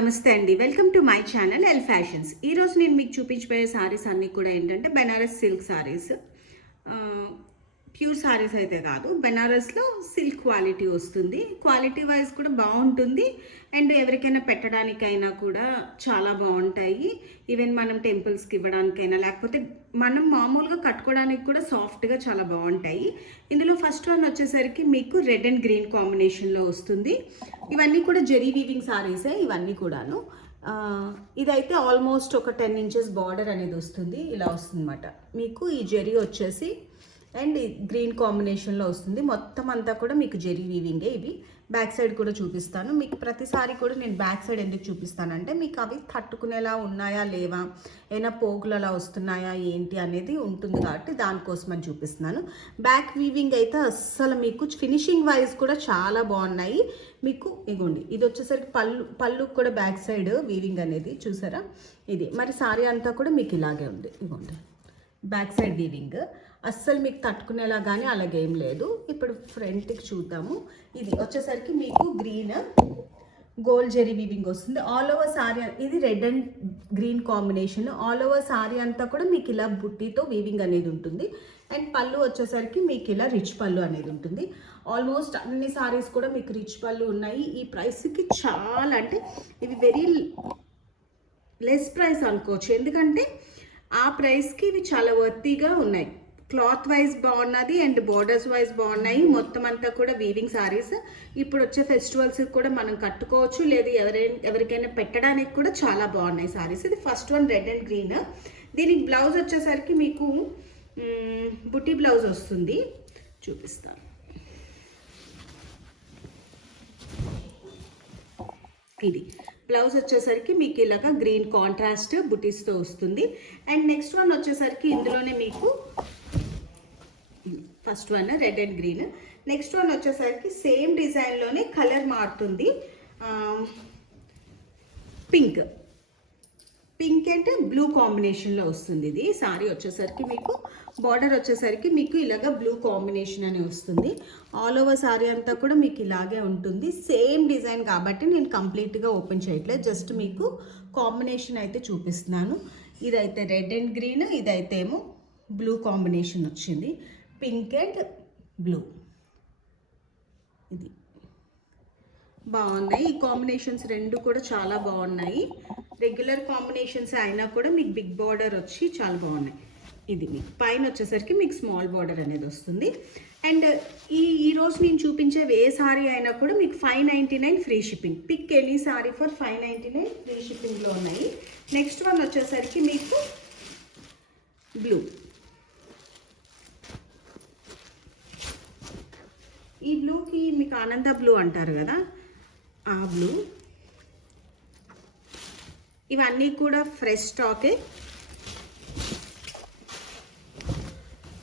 నమస్తే అండి. Welcome to my channel L fashions. ఈరోజు నేను మీకు చూపించబోయే సారీస్ అన్నీ కూడా ఏంటంటే బెనారస్ సిల్క్ సారీస్. ప్యూర్ సారీస్ అయితే కాదు, బెనారస్లో సిల్క్ క్వాలిటీ వస్తుంది. క్వాలిటీ వైజ్ కూడా బాగుంటుంది అండ్ ఎవరికైనా పెట్టడానికైనా కూడా చాలా బాగుంటాయి. ఈవెన్ మనం టెంపుల్స్కి ఇవ్వడానికైనా లేకపోతే మనం మామూలుగా కట్టుకోవడానికి కూడా సాఫ్ట్గా చాలా బాగుంటాయి. ఇందులో ఫస్ట్ వన్ వచ్చేసరికి మీకు రెడ్ అండ్ గ్రీన్ కాంబినేషన్లో వస్తుంది. ఇవన్నీ కూడా జెరీ వీవింగ్ సారీసే ఇవన్నీ కూడాను. ఇదైతే ఆల్మోస్ట్ ఒక 10 ఇంచెస్ బార్డర్ అనేది వస్తుంది. ఇలా వస్తుంది అన్నమాట. మీకు ఈ జెరీ వచ్చేసి అండ్ గ్రీన్ కాంబినేషన్లో వస్తుంది. మొత్తం అంతా కూడా మీకు జెరీ వీవింగే. ఇవి బ్యాక్ సైడ్ కూడా చూపిస్తాను. మీకు ప్రతిసారి కూడా నేను బ్యాక్ సైడ్ ఎందుకు చూపిస్తానంటే మీకు అవి తట్టుకునేలా ఉన్నాయా లేవా, ఏమైనా పోగులు అలా వస్తున్నాయా ఏంటి అనేది ఉంటుంది కాబట్టి దానికోసం అని చూపిస్తున్నాను. బ్యాక్ వీవింగ్ అయితే అస్సలు మీకు ఫినిషింగ్ వైజ్ కూడా చాలా బాగున్నాయి. మీకు ఇగోండి, ఇది వచ్చేసరికి పళ్ళు కూడా బ్యాక్ సైడ్ వీవింగ్ అనేది చూసారా. ఇది మరి సారీ అంతా కూడా మీకు ఇలాగే ఉంది. ఇగోండి బ్యాక్ సైడ్ వీవింగ్ అస్సలు మీకు తట్టుకునేలా కానీ అలాగేం లేదు. ఇప్పుడు ఫ్రంట్కి చూద్దాము. ఇది వచ్చేసరికి మీకు గ్రీన్ గోల్డ్ జెరీ వీవింగ్ వస్తుంది. ఆల్ ఓవర్ సారీ ఇది red and green combination. All over sorry అంతా కూడా మీకు ఇలా బుట్టితో వీవింగ్ అనేది ఉంటుంది. అండ్ పళ్ళు వచ్చేసరికి మీకు ఇలా రిచ్ పళ్ళు అనేది ఉంటుంది. ఆల్మోస్ట్ అన్ని సారీస్ కూడా మీకు రిచ్ పళ్ళు ఉన్నాయి. ఈ ప్రైస్కి చాలా అంటే ఇవి వెరీ లెస్ ప్రైస్ అనుకోవచ్చు, ఎందుకంటే ఆ ప్రైస్కి ఇవి చాలా వర్తీగా ఉన్నాయి. క్లాత్ వైజ్ బాగున్నది అండ్ బోర్డర్స్ వైజ్ బాగున్నాయి. మొత్తం అంతా కూడా వీవింగ్ సారీస్. ఇప్పుడు వచ్చే ఫెస్టివల్స్ కూడా మనం కట్టుకోవచ్చు, లేదు ఎవరికైనా పెట్టడానికి కూడా చాలా బాగున్నాయి సారీస్. ఇది first one red and green. దీనికి బ్లౌజ్ వచ్చేసరికి మీకు బుటీ బ్లౌజ్ వస్తుంది, చూపిస్తాను. ఇది బ్లౌజ్ వచ్చేసరికి మీకు ఇలాగా గ్రీన్ కాంట్రాస్ట్ బుటీస్తో వస్తుంది. అండ్ నెక్స్ట్ వన్ వచ్చేసరికి ఇందులోనే మీకు first one red and green. Next one వచ్చేసరికి సేమ్ డిజైన్లోనే కలర్ మారుతుంది. పింక్ అంటే బ్లూ కాంబినేషన్లో వస్తుంది. ఇది సారీ వచ్చేసరికి మీకు బార్డర్ వచ్చేసరికి మీకు ఇలాగ బ్లూ కాంబినేషన్ అని వస్తుంది. ఆల్ ఓవర్ సారీ అంతా కూడా మీకు ఇలాగే ఉంటుంది. సేమ్ డిజైన్ కాబట్టి నేను కంప్లీట్గా ఓపెన్ చేయట్లేదు, జస్ట్ మీకు కాంబినేషన్ అయితే చూపిస్తున్నాను. ఇదైతే రెడ్ అండ్ గ్రీన్, ఇదైతే ఏమో బ్లూ కాంబినేషన్ వచ్చింది. పింక్ అండ్ బ్లూ ఇది బాగున్నాయి. ఈ కాంబినేషన్స్ రెండు కూడా చాలా బాగున్నాయి. రెగ్యులర్ కాంబినేషన్స్ అయినా కూడా మీకు బిగ్ బార్డర్ వచ్చి చాలా బాగున్నాయి. ఇది మీకు పైన వచ్చేసరికి మీకు స్మాల్ బార్డర్ అనేది వస్తుంది. అండ్ ఈరోజు నేను చూపించే ఏ సారీ అయినా కూడా మీకు 599 free shipping. Pick any sari for 599 free షిప్పింగ్లో ఉన్నాయి. నెక్స్ట్ వన్ వచ్చేసరికి మీకు బ్లూ. ఈ బ్లూకి మీకు ఆనంద బ్లూ అంటారు కదా, ఆ బ్లూ. ఇవన్నీ కూడా ఫ్రెష్ స్టాకే.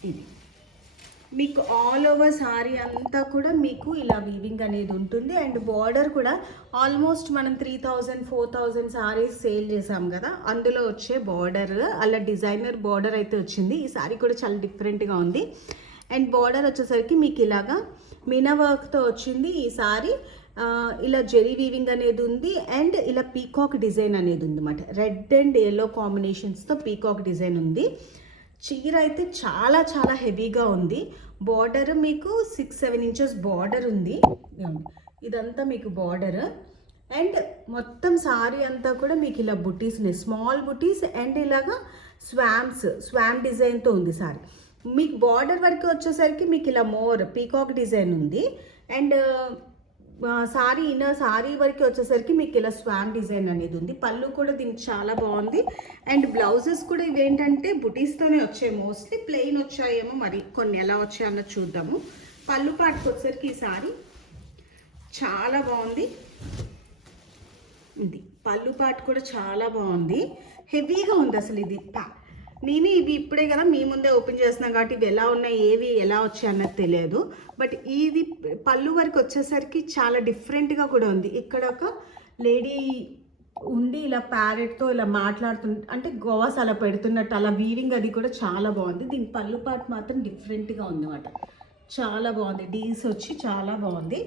ఇది మీకు ఆల్ ఓవర్ సారీ అంతా కూడా మీకు ఇలా వీవింగ్ అనేది ఉంటుంది. అండ్ బార్డర్ కూడా ఆల్మోస్ట్ మనం 3000 4000 సారీస్ సేల్ చేసాం కదా, అందులో వచ్చే బార్డర్ అలా డిజైనర్ బార్డర్ అయితే వచ్చింది. ఈ సారీ కూడా చాలా డిఫరెంట్గా ఉంది. అండ్ బార్డర్ వచ్చేసరికి మీకు ఇలాగా మీనా వర్క్తో వచ్చింది. ఈ సారీ ఇలా జెరీ వీవింగ్ అనేది ఉంది అండ్ ఇలా పీకాక్ డిజైన్ అనేది ఉంది అన్నమాట. రెడ్ అండ్ ఎల్లో కాంబినేషన్స్తో పీకాక్ డిజైన్ ఉంది. చీర అయితే చాలా చాలా హెవీగా ఉంది. బార్డర్ మీకు 6-7 ఇంచెస్ బార్డర్ ఉంది. ఇదంతా మీకు బార్డర్ అండ్ మొత్తం సారీ అంతా కూడా మీకు ఇలా బుటీస్ ఉన్నాయి, స్మాల్ బుటీస్ అండ్ ఇలాగా స్వామ్ డిజైన్తో ఉంది సారీ. మీకు బార్డర్ వరకు వచ్చేసరికి మీకు ఇలా మోర్ పీకాక్ డిజైన్ ఉంది. అండ్ సారీ వరకు వచ్చేసరికి మీకు ఇలా స్వామ్ డిజైన్ అనేది ఉంది. పళ్ళు కూడా దీనికి చాలా బాగుంది. అండ్ బ్లౌజెస్ కూడా ఇవేంటంటే బుటీస్తోనే వచ్చాయి, మోస్ట్లీ ప్లెయిన్ వచ్చాయేమో, మరి కొన్ని ఎలా వచ్చాయి అన్నది చూద్దాము. పళ్ళు పాటుకు వచ్చేసరికి ఈ సారీ చాలా బాగుంది. ఇది పళ్ళు పాటు కూడా చాలా బాగుంది, హెవీగా ఉంది అసలు. ఇది నేను ఇవి ఇప్పుడే కదా మీ ముందే ఓపెన్ చేస్తున్నాను కాబట్టి ఇవి ఎలా ఉన్నాయి ఏవి ఎలా వచ్చాయి అన్నది తెలియదు. బట్ ఇది పళ్ళు వరకు వచ్చేసరికి చాలా డిఫరెంట్గా కూడా ఉంది. ఇక్కడ ఒక లేడీ ఉండి ఇలా ప్యారెట్తో ఇలా అంటే గోవాస్ అలా పెడుతున్నట్టు అలా వీవింగ్ అది కూడా చాలా బాగుంది. దీని పళ్ళు పాటు మాత్రం డిఫరెంట్గా ఉంది అన్నమాట, చాలా బాగుంది. డీల్స్ వచ్చి చాలా బాగుంది.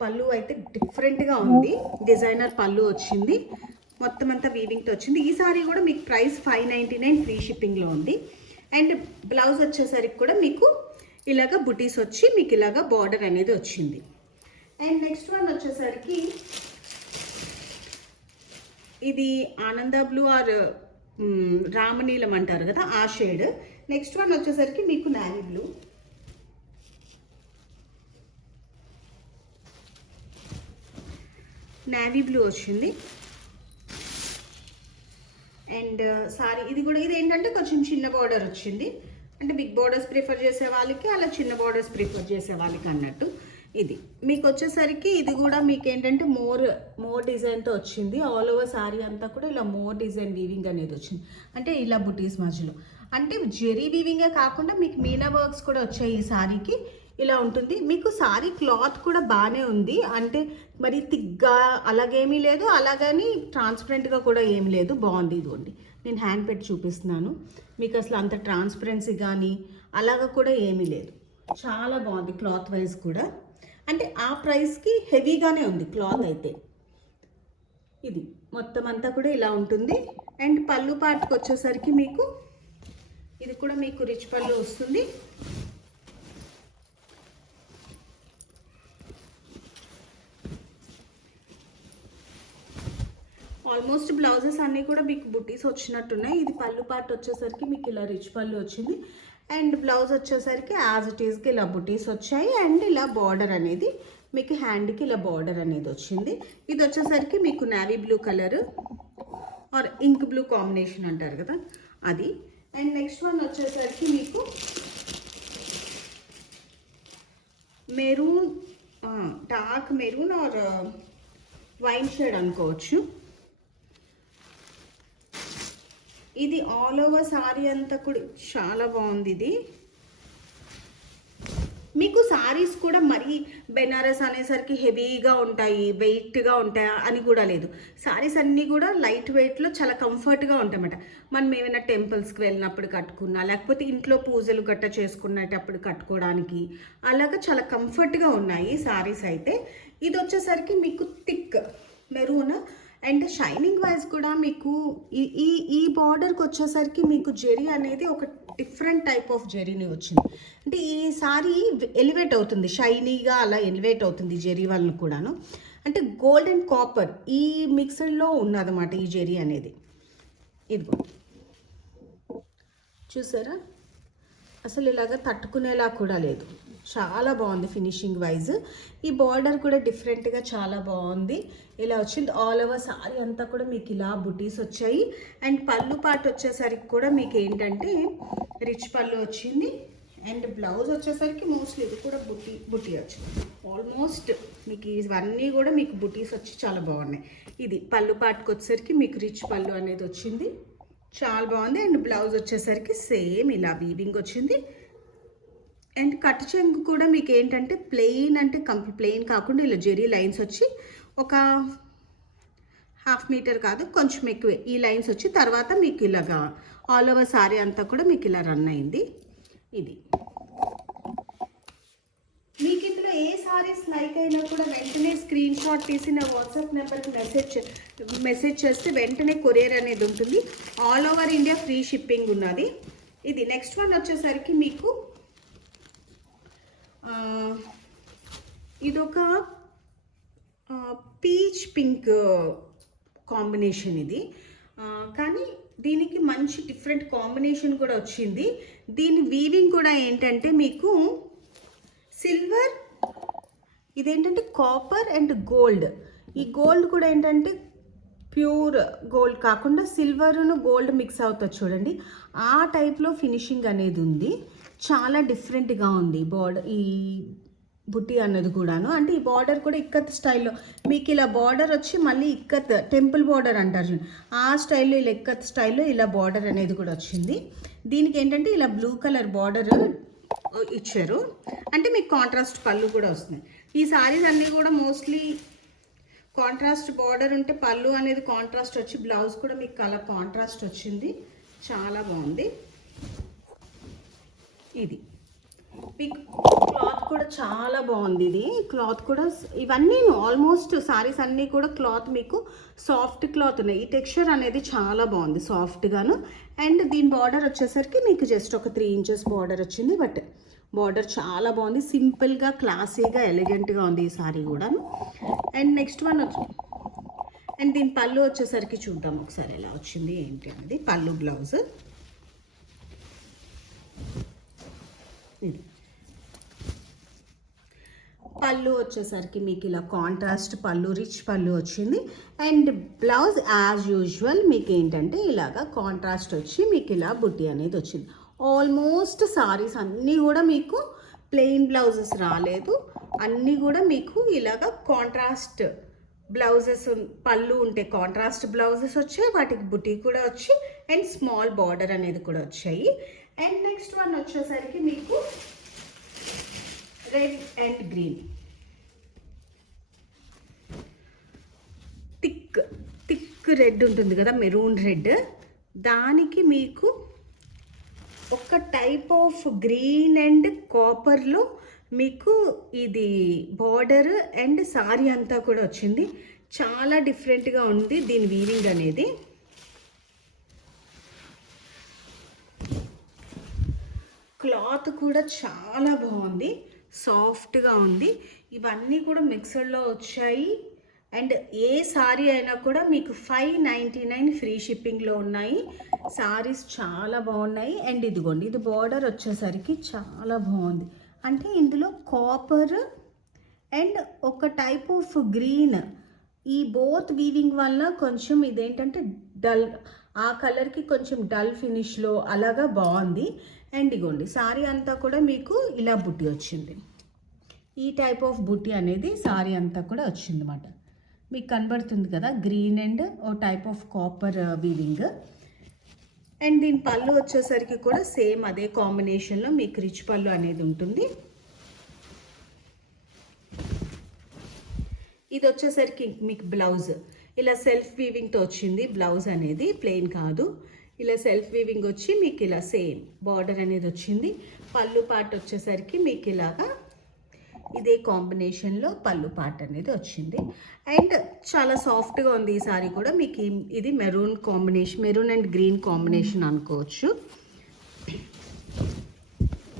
పళ్ళు అయితే డిఫరెంట్గా ఉంది, డిజైనర్ పళ్ళు వచ్చింది, మొత్తం అంతా వీవింగ్తో వచ్చింది. ఈ సారీ కూడా మీకు ప్రైస్ 599 ఫ్రీ షిప్పింగ్లో ఉంది. అండ్ బ్లౌజ్ వచ్చేసరికి కూడా మీకు ఇలాగ బుటీస్ వచ్చి మీకు ఇలాగ బార్డర్ అనేది వచ్చింది. అండ్ నెక్స్ట్ వన్ వచ్చేసరికి ఇది ఆనంద బ్లూ ఆర్ రామనీలం అంటారు కదా, ఆ షేడ్. నెక్స్ట్ వన్ వచ్చేసరికి మీకు నావీ బ్లూ. నావీ బ్లూ వచ్చింది. అండ్ సారీ ఇది కూడా ఇది ఏంటంటే కొంచెం చిన్న బార్డర్ వచ్చింది, అంటే బిగ్ బార్డర్స్ ప్రిఫర్ చేసే వాళ్ళకి, అలా చిన్న బార్డర్స్ ప్రిఫర్ చేసే వాళ్ళకి అన్నట్టు. ఇది మీకు వచ్చేసరికి ఇది కూడా మీకు ఏంటంటే మోర్ డిజైన్తో వచ్చింది. ఆల్ ఓవర్ సారీ అంతా కూడా ఇలా మోర్ డిజైన్ వీవింగ్ అనేది వచ్చింది, అంటే ఇలా బుటీస్ మధ్యలో, అంటే జెరీ వీవింగే కాకుండా మీకు మీనా వర్క్స్ కూడా వచ్చాయి ఈ సారీకి. ఇలా ఉంటుంది. మీకు సారీ క్లాత్ కూడా బాగానే ఉంది, అంటే మరి థిక్గా అలాగేమీ లేదు, అలాగని ట్రాన్స్పరెంట్గా కూడా ఏమీ లేదు, బాగుంది. ఇదిగోండి నేను హ్యాండ్ పెట్టి చూపిస్తున్నాను మీకు, అసలు అంత ట్రాన్స్పరెన్సీ కానీ అలాగ కూడా ఏమీ లేదు, చాలా బాగుంది క్లాత్ వైజ్ కూడా. అంటే ఆ ప్రైస్కి హెవీగానే ఉంది క్లాత్ అయితే. ఇది మొత్తం అంతా కూడా ఇలా ఉంటుంది. అండ్ పళ్ళు పాటుకు వచ్చేసరికి మీకు ఇది కూడా మీకు రిచ్ పళ్ళు వస్తుంది. ఆల్మోస్ట్ బ్లౌజెస్ అన్నీ కూడా మీకు బుటీస్ వచ్చినట్టున్నాయి. ఇది పళ్ళు పార్ట్ వచ్చేసరికి మీకు ఇలా రిచ్ పళ్ళు వచ్చింది. అండ్ బ్లౌజ్ వచ్చేసరికి యాజ్ ఇట్ ఈస్కి ఇలా బుటీస్ వచ్చాయి. అండ్ ఇలా బార్డర్ అనేది మీకు హ్యాండ్కి ఇలా బార్డర్ అనేది వచ్చింది. ఇది వచ్చేసరికి మీకు navy blue colour or ink blue combination అంటారు కదా అది. అండ్ నెక్స్ట్ వన్ వచ్చేసరికి మీకు maroon, dark maroon or wine shade అనుకోవచ్చు. ఇది ఆల్ ఓవర్ సారీ అంతా కూడా చాలా బాగుంది. ఇది మీకు సారీస్ కూడా మరీ బెనారస్ అనేసరికి హెవీగా ఉంటాయి, వెయిట్గా ఉంటాయి అని కూడా లేదు. సారీస్ అన్నీ కూడా లైట్ వెయిట్లో చాలా కంఫర్ట్గా ఉంటాయన్నమాట. మనం ఏమైనా టెంపుల్స్కి వెళ్ళినప్పుడు కట్టుకున్నా, లేకపోతే ఇంట్లో పూజలు గట్ట చేసుకునేటప్పుడు కట్టుకోవడానికి అలాగా చాలా కంఫర్ట్గా ఉన్నాయి సారీస్ అయితే. ఇది వచ్చేసరికి మీకు thick maroon and shining wise కూడా మీకు ఈ బార్డర్కి వచ్చేసరికి మీకు జెరీ అనేది ఒక డిఫరెంట్ టైప్ ఆఫ్ జెరీని వచ్చింది. అంటే ఈ సారీ ఎలివేట్ అవుతుంది, షైనీగా అలా ఎలివేట్ అవుతుంది జెరీ వల్ల కూడాను. అంటే గోల్డ్ అండ్ కాపర్ ఈ మిక్స్డ్లో ఉన్నదన్నమాట ఈ జెరీ అనేది. ఇదిగో చూసారా, అసలు ఇలాగ తట్టుకునేలా కూడా లేదు, చాలా బాగుంది ఫినిషింగ్ వైజ్. ఈ బార్డర్ కూడా డిఫరెంట్గా చాలా బాగుంది, ఇలా వచ్చింది. ఆల్ ఓవర్ సారీ అంతా కూడా మీకు ఇలా బుటీస్ వచ్చాయి. అండ్ పళ్ళు పాటు వచ్చేసరికి కూడా మీకు ఏంటంటే రిచ్ పళ్ళు వచ్చింది. అండ్ బ్లౌజ్ వచ్చేసరికి మోస్ట్లీ ఇది కూడా బుటీ వచ్చింది. ఆల్మోస్ట్ మీకు ఇవన్నీ కూడా మీకు బుటీస్ వచ్చి చాలా బాగున్నాయి. ఇది పళ్ళు పాటుకు వచ్చేసరికి మీకు రిచ్ పళ్ళు అనేది వచ్చింది, చాలా బాగుంది. అండ్ బ్లౌజ్ వచ్చేసరికి సేమ్ ఇలా వీవింగ్ వచ్చింది. అండ్ కట్ చెంగు కూడా మీకు ఏంటంటే ప్లెయిన్, అంటే ప్లెయిన్ కాకుండా ఇలా జెరీ లైన్స్ వచ్చి ఒక 1/2 మీటర్ కాదు కొంచెం ఎక్కువే ఈ లైన్స్ వచ్చి తర్వాత మీకు ఇలాగా ఆల్ ఓవర్ సారీ అంతా కూడా మీకు ఇలా రన్ అయింది. ఇది మీకు ఇందులో ఏ సారీస్ లైక్ అయినా కూడా వెంటనే స్క్రీన్ షాట్ తీసి నా వాట్సాప్ నెంబర్కి మెసేజ్ చేస్తే వెంటనే కొరియర్ అనేది ఉంటుంది. All over India free shipping ఉన్నది. ఇది నెక్స్ట్ వన్ వచ్చేసరికి మీకు ఇదొక పీచ్ పింక్ కాంబినేషన్ ఇది, కానీ దీనికి మంచి డిఫరెంట్ కాంబినేషన్ కూడా వచ్చింది. దీని వీవింగ్ కూడా ఏంటంటే మీకు సిల్వర్, ఇదేంటంటే కాపర్ అండ్ గోల్డ్. ఈ గోల్డ్ కూడా ఏంటంటే ప్యూర్ గోల్డ్ కాకుండా సిల్వర్ను గోల్డ్ మిక్స్ అవుతుంది చూడండి, ఆ టైప్లో ఫినిషింగ్ అనేది ఉంది. చాలా డిఫరెంట్గా ఉంది బార్డర్, ఈ బుట్టి అన్నది కూడాను. అంటే ఈ బార్డర్ కూడా ఇక్కత్ స్టైల్లో మీకు ఇలా బార్డర్ వచ్చి మళ్ళీ ఇక్కత్ టెంపుల్ బార్డర్ అంటారు చూడండి, ఆ స్టైల్లో ఇలా ఇక్కత్ స్టైల్లో ఇలా బార్డర్ అనేది కూడా వచ్చింది. దీనికి ఏంటంటే ఇలా బ్లూ కలర్ బార్డర్ ఇచ్చారు, అంటే మీకు కాంట్రాస్ట్ పళ్ళు కూడా వస్తుంది. ఈ సారీస్ అన్నీ కూడా మోస్ట్లీ కాంట్రాస్ట్ బార్డర్ ఉంటే పళ్ళు అనేది కాంట్రాస్ట్ వచ్చి బ్లౌజ్ కూడా మీకు కలర్ కాంట్రాస్ట్ వచ్చింది, చాలా బాగుంది. ఇది మీకు క్లాత్ కూడా చాలా బాగుంది. ఇది క్లాత్ కూడా ఇవన్నీ ఆల్మోస్ట్ సారీస్ అన్నీ కూడా క్లాత్ మీకు సాఫ్ట్ క్లాత్ ఉన్నాయి. ఈ టెక్స్చర్ అనేది చాలా బాగుంది సాఫ్ట్గాను. అండ్ దీని బార్డర్ వచ్చేసరికి మీకు జస్ట్ ఒక 3 ఇంచెస్ బార్డర్ వచ్చింది. బట్ బార్డర్ చాలా బాగుంది, సింపుల్గా క్లాసీగా ఎలిగెంట్గా ఉంది ఈ సారీ కూడాను. అండ్ నెక్స్ట్ వన్ అండ్ దీని పళ్ళు వచ్చేసరికి చూద్దాం ఒకసారి ఎలా వచ్చింది ఏంటి అనేది. పళ్ళు బ్లౌజ్ ఇది. పళ్ళు వచ్చేసరికి మీకు ఇలా కాంట్రాస్ట్ పళ్ళు, రిచ్ పళ్ళు వచ్చింది. అండ్ బ్లౌజ్ యాజ్ యూజువల్ మీకు ఏంటంటే ఇలాగా కాంట్రాస్ట్ వచ్చి మీకు ఇలా బుట్టి అనేది వచ్చింది. ఆల్మోస్ట్ సారీస్ అన్నీ కూడా మీకు ప్లెయిన్ బ్లౌజెస్ రాలేదు, అన్నీ కూడా మీకు ఇలాగా కాంట్రాస్ట్ బ్లౌజెస్. పళ్ళు ఉంటే కాంట్రాస్ట్ బ్లౌజెస్ వచ్చాయి, వాటికి బుట్టి కూడా వచ్చి అండ్ స్మాల్ బార్డర్ అనేది కూడా వచ్చాయి. అండ్ నెక్స్ట్ వన్ వచ్చేసరికి మీకు red and green, thick red ఉంటుంది కదా, మెరూన్ రెడ్. దానికి మీకు ఒక టైప్ ఆఫ్ గ్రీన్ అండ్ కాపర్లో మీకు ఇది బార్డర్ అండ్ సారీ అంతా కూడా వచ్చింది. చాలా డిఫరెంట్గా ఉంది దీని వీవింగ్ అనేది. క్లాత్ కూడా చాలా బాగుంది, సాఫ్ట్గా ఉంది. ఇవన్నీ కూడా మిక్సర్లో వచ్చాయి. అండ్ ఏ సారీ అయినా కూడా మీకు 599 ఫ్రీ షిప్పింగ్లో ఉన్నాయి. సారీస్ చాలా బాగున్నాయి. అండ్ ఇదిగోండి, ఇది బార్డర్ వచ్చేసరికి చాలా బాగుంది. అంటే ఇందులో కాపర్ అండ్ ఒక టైప్ ఆఫ్ గ్రీన్, ఈ బోత్ వీవింగ్ వల్ల కొంచెం ఇదేంటంటే డల్, ఆ కలర్కి కొంచెం డల్ ఫినిష్లో అలాగా బాగుంది. అండ్ ఇగోండి సారీ అంతా కూడా మీకు ఇలా బుట్టి వచ్చింది. ఈ టైప్ ఆఫ్ బుట్టి అనేది సారీ అంతా కూడా వచ్చింది అన్నమాట. మీకు కనబడుతుంది కదా, గ్రీన్ అండ్ ఓ type of copper weaving. And దీని పళ్ళు వచ్చేసరికి కూడా సేమ్ అదే కాంబినేషన్లో మీకు రిచ్ పళ్ళు అనేది ఉంటుంది. ఇది వచ్చేసరికి మీకు బ్లౌజ్ ఇలా సెల్ఫ్ వీవింగ్తో వచ్చింది. బ్లౌజ్ అనేది ప్లెయిన్ కాదు, ఇలా సెల్ఫ్ వీవింగ్ వచ్చి మీకు ఇలా సేమ్ బార్డర్ అనేది వచ్చింది. పళ్ళు పార్ట్ వచ్చేసరికి మీకు ఇలాగా ఇదే కాంబినేషన్లో పళ్ళు పార్ట్ అనేది వచ్చింది. అండ్ చాలా సాఫ్ట్గా ఉంది ఈ సారీ కూడా. మీకు ఇది maroon combination, maroon and green combination అనుకోవచ్చు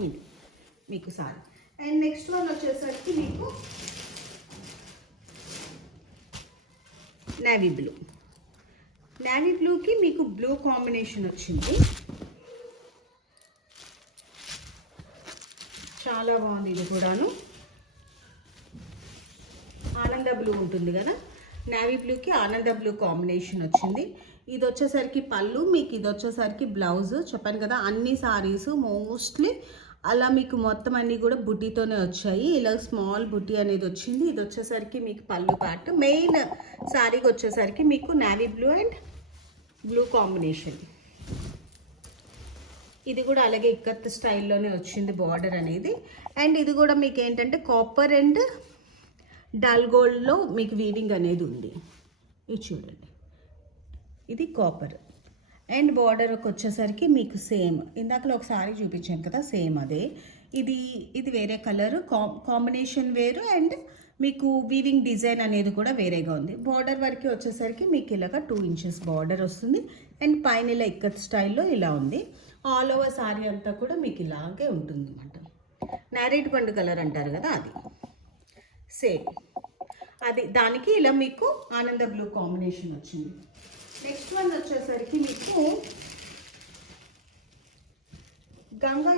ఇది మీకు సారీ. అండ్ నెక్స్ట్ వన్ వచ్చేసరికి మీకు నేవీ బ్లూ. నేవీ బ్లూకి మీకు బ్లూ కాంబినేషన్ వచ్చింది. చాలా బాగుంది ఇది కూడాను. ఆనంద బ్లూ ఉంటుంది కదా, నేవీ బ్లూకి ఆనంద బ్లూ కాంబినేషన్ వచ్చింది. ఇది వచ్చేసరికి పళ్ళు, మీకు ఇది వచ్చేసరికి బ్లౌజ్. చెప్పాను కదా అన్ని సారీస్ మోస్ట్లీ అలా మీకు మొత్తం అన్నీ కూడా బుట్టితోనే వచ్చాయి. ఇలా స్మాల్ బుట్టి అనేది వచ్చింది. ఇది వచ్చేసరికి మీకు పళ్ళు పార్ట్. మెయిన్ సారీకి వచ్చేసరికి మీకు navy blue and blue combination. ఇది కూడా అలాగే ఇక్కత్ స్టైల్లోనే వచ్చింది బార్డర్ అనేది. అండ్ ఇది కూడా మీకు ఏంటంటే కాపర్ అండ్ డల్ గోల్డ్లో మీకు వీవింగ్ అనేది ఉంది. ఇది చూడండి, ఇది కాపర్. అండ్ బార్డర్కి వచ్చేసరికి మీకు సేమ్ ఇందాకలో ఒకసారి చూపించాను కదా, సేమ్ అదే. ఇది వేరే కలర్ కాంబినేషన్ వేరు. అండ్ మీకు వీవింగ్ డిజైన్ అనేది కూడా వేరేగా ఉంది. బార్డర్ వరకు వచ్చేసరికి మీకు ఇలాగ 2 ఇంచెస్ బార్డర్ వస్తుంది. అండ్ పైన ఇలా ఇక్కత్ స్టైల్లో ఇలా ఉంది. ఆల్ ఓవర్ సారీ అంతా కూడా మీకు ఇలాగే ఉంటుంది అన్నమాట. నేరేడు పండు కలర్ అంటారు కదా, అది సేమ్ అది. దానికి ఇలా మీకు ఆనంద బ్లూ కాంబినేషన్ వచ్చింది. నెక్స్ట్ వన్ వచ్చేసరికి మీకు గంగా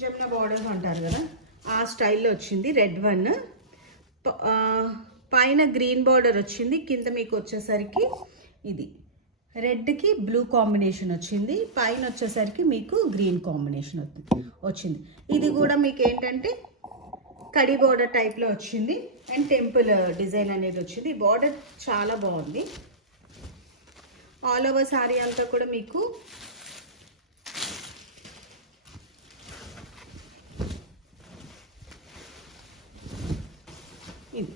జమున బార్డర్స్ అంటారు కదా, ఆ స్టైల్లో వచ్చింది. రెడ్ వన్, పైన గ్రీన్ బార్డర్ వచ్చింది. కింద మీకు వచ్చేసరికి ఇది రెడ్కి బ్లూ కాంబినేషన్ వచ్చింది. పైన వచ్చేసరికి మీకు గ్రీన్ కాంబినేషన్ వచ్చింది. ఇది కూడా మీకు ఏంటంటే కడి బార్డర్ టైప్లో వచ్చింది. అండ్ టెంపుల్ డిజైన్ అనేది వచ్చింది. బార్డర్ చాలా బాగుంది. ఆల్ ఓవర్ సారీ అంతా కూడా మీకు ఇది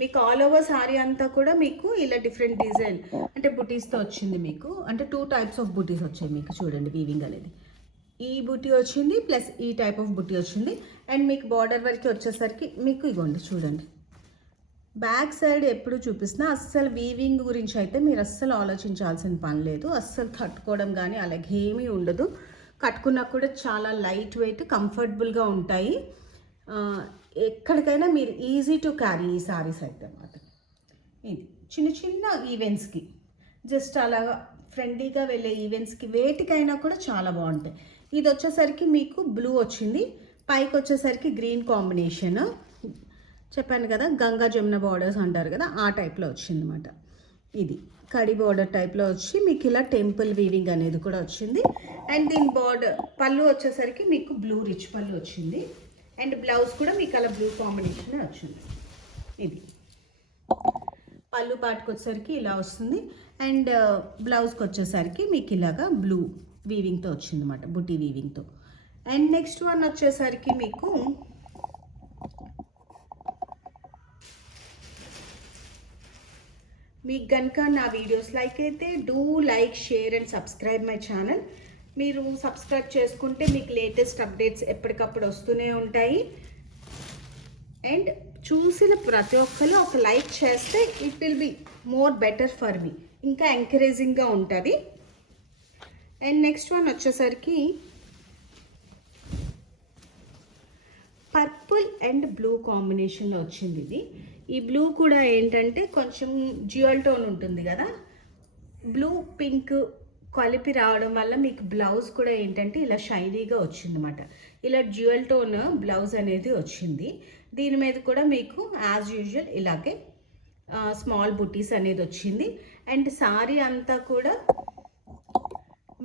మీకు ఆల్ ఓవర్ సారీ అంతా కూడా మీకు ఇలా డిఫరెంట్ డిజైన్ అంటే బుటీస్తో వచ్చింది. మీకు అంటే 2 టైప్స్ ఆఫ్ బుటీస్ వచ్చాయి మీకు. చూడండి వీవింగ్ అనేది ఈ బుటీ వచ్చింది ప్లస్ ఈ టైప్ ఆఫ్ బుటీ వచ్చింది. అండ్ మీకు బార్డర్ వరకు వచ్చేసరికి మీకు ఇగోండి చూడండి, బ్యాక్ సైడ్ ఎప్పుడు చూపిస్తున్నా అస్సలు వీవింగ్ గురించి అయితే మీరు అస్సలు ఆలోచించాల్సిన పని లేదు. అస్సలు కట్టుకోవడం కానీ అలాగే ఏమీ ఉండదు. కట్టుకున్నా కూడా చాలా లైట్ వెయిట్ కంఫర్టబుల్గా ఉంటాయి. ఎక్కడికైనా మీరు ఈజీ టు క్యారీ ఈ సారీస్ అయితే మాత్రం. ఇది చిన్న చిన్న ఈవెంట్స్కి జస్ట్ అలాగా ఫ్రెండ్లీగా వెళ్ళే ఈవెంట్స్కి వేటికైనా కూడా చాలా బాగుంటాయి. ఇది వచ్చేసరికి మీకు బ్లూ వచ్చింది, పైకి వచ్చేసరికి గ్రీన్ కాంబినేషన్. చెప్పాను కదా గంగా జమున బార్డర్స్ అంటారు కదా, ఆ టైప్లో వచ్చింది అనమాట. ఇది కడి బార్డర్ టైప్లో వచ్చి మీకు ఇలా టెంపుల్ వీవింగ్ అనేది కూడా వచ్చింది. అండ్ దీని బార్డర్ పళ్ళు వచ్చేసరికి మీకు బ్లూ రిచ్ పళ్ళు వచ్చింది. అండ్ బ్లౌజ్ కూడా మీకు అలా బ్లూ కాంబినేషన్ వచ్చింది. ఇది పళ్ళు పాటుకు వచ్చేసరికి ఇలా వస్తుంది. అండ్ బ్లౌజ్కి వచ్చేసరికి మీకు ఇలాగా బ్లూ వీవింగ్తో వచ్చింది అనమాట, బుటీ వీవింగ్తో. అండ్ నెక్స్ట్ వన్ వచ్చేసరికి మీకు కనుక నా వీడియోస్ లైక్ అయితే do like share and subscribe my channel. మీరు సబ్స్క్రైబ్ చేసుకుంటే మీకు లేటెస్ట్ అప్డేట్స్ ఎప్పటికప్పుడు వస్తూనే ఉంటాయి. అండ్ చూసిన ప్రతి ఒక్కరు ఒక లైక్ చేస్తే it will be more better for me, ఇంకా ఎంకరేజింగ్గా ఉంటుంది. అండ్ నెక్స్ట్ వన్ వచ్చేసరికి పర్పుల్ అండ్ బ్లూ కాంబినేషన్లో వచ్చింది ఇది. ఈ బ్లూ కూడా ఏంటంటే కొంచెం డ్యూయల్ టోన్ ఉంటుంది కదా, బ్లూ పింక్ కలిపి రావడం వల్ల మీకు బ్లౌజ్ కూడా ఏంటంటే ఇలా షైనీగా వచ్చిందన్నమాట. ఇలా డ్యూయల్ టోన్ బ్లౌజ్ అనేది వచ్చింది. దీని మీద కూడా మీకు యాజ్ యూజువల్ ఇలాగే స్మాల్ బుటీస్ అనేది వచ్చింది. అండ్ సారీ అంతా కూడా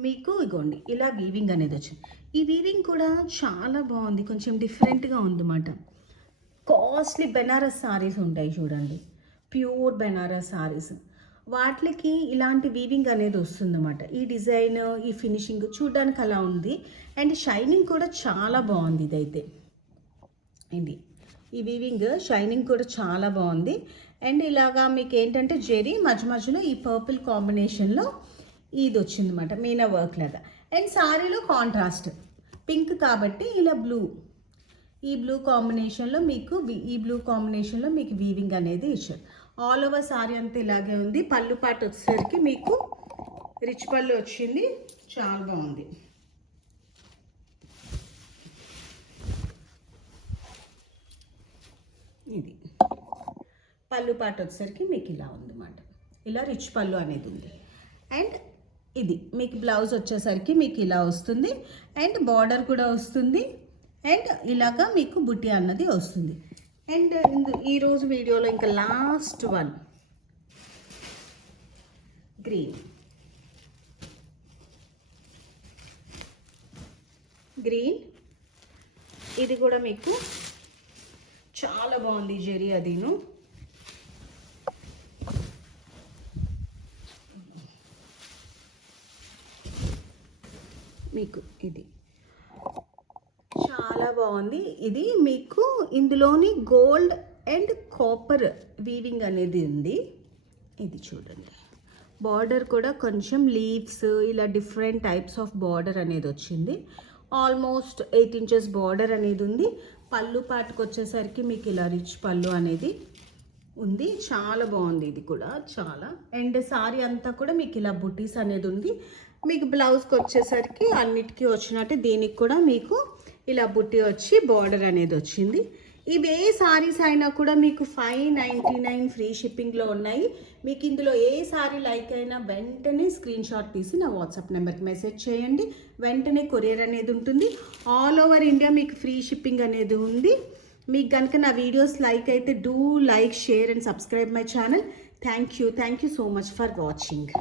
మీకు ఇగోండి ఇలా వీవింగ్ అనేది వచ్చింది. ఈ వీవింగ్ కూడా చాలా బాగుంది, కొంచెం డిఫరెంట్గా ఉందన్నమాట. కాస్ట్లీ బెనారస్ సారీస్ ఉంటాయి చూడండి, ప్యూర్ బెనారస్ సారీస్, వాటికి ఇలాంటి వీవింగ్ అనేది వస్తుందన్నమాట. ఈ డిజైన్ ఈ ఫినిషింగ్ చూడడానికి అలా ఉంది. అండ్ షైనింగ్ కూడా చాలా బాగుంది. ఇదైతే ఇది ఈ వీవింగ్ షైనింగ్ కూడా చాలా బాగుంది. అండ్ ఇలాగా మీకు ఏంటంటే జెరీ మధ్య మధ్యలో ఈ పర్పుల్ కాంబినేషన్లో ఇది వచ్చిందన్నమాట, మీనా వర్క్ లాగా. అండ్ సారీలో కాంట్రాస్ట్ పింక్ కాబట్టి ఇలా బ్లూ, ఈ బ్లూ కాంబినేషన్లో మీకు వీవింగ్ అనేది ఇచ్చారు. ఆల్ ఓవర్ సారీ అంతా ఇలాగే ఉంది. పళ్ళు పాటు వచ్చేసరికి మీకు రిచ్ పళ్ళు వచ్చింది, చాలా బాగుంది. ఇది పళ్ళు పాటు వచ్చేసరికి మీకు ఇలా ఉందన్నమాట, ఇలా రిచ్ పళ్ళు అనేది ఉంది. అండ్ ఇది మీకు బ్లౌజ్ వచ్చేసరికి మీకు ఇలా వస్తుంది. అండ్ బార్డర్ కూడా వస్తుంది. అండ్ ఇలాగా మీకు బుట్టి అన్నది వస్తుంది. అండ్ ఈరోజు వీడియోలో ఇంకా లాస్ట్ వన్ గ్రీన్. ఇది కూడా మీకు చాలా బాగుంది జెరీ అదిను. మీకు ఇది చాలా బాగుంది. ఇది మీకు ఇందులోని గోల్డ్ అండ్ కాపర్ వీవింగ్ అనేది ఉంది. ఇది చూడండి, బార్డర్ కూడా కొంచెం లీవ్స్ ఇలా డిఫరెంట్ టైప్స్ ఆఫ్ బార్డర్ అనేది వచ్చింది. ఆల్మోస్ట్ 8 inches బార్డర్ అనేది ఉంది. పళ్ళు పాటుకు వచ్చేసరికి మీకు ఇలా రిచ్ పళ్ళు అనేది ఉంది, చాలా బాగుంది ఇది కూడా చాలా. అండ్ సారీ అంతా కూడా మీకు ఇలా బుటీస్ అనేది ఉంది. మీకు బ్లౌజ్కి వచ్చేసరికి అన్నిటికీ వచ్చినట్టు దీనికి కూడా మీకు ఇలా బుట్టి వచ్చి బార్డర్ అనేది వచ్చింది. ఇవి ఏ సారీస్ అయినా కూడా మీకు 599 ఫ్రీ షిప్పింగ్లో ఉన్నాయి. మీకు ఇందులో ఏ సారీ లైక్ అయినా వెంటనే స్క్రీన్ షాట్ తీసి నా వాట్సాప్ నెంబర్కి మెసేజ్ చేయండి, వెంటనే కొరియర్ అనేది ఉంటుంది. ఆల్ ఓవర్ ఇండియా మీకు ఫ్రీ షిప్పింగ్ అనేది ఉంది. మీకు కనుక నా వీడియోస్ లైక్ అయితే do like share and subscribe my channel. Thank you so much for watching.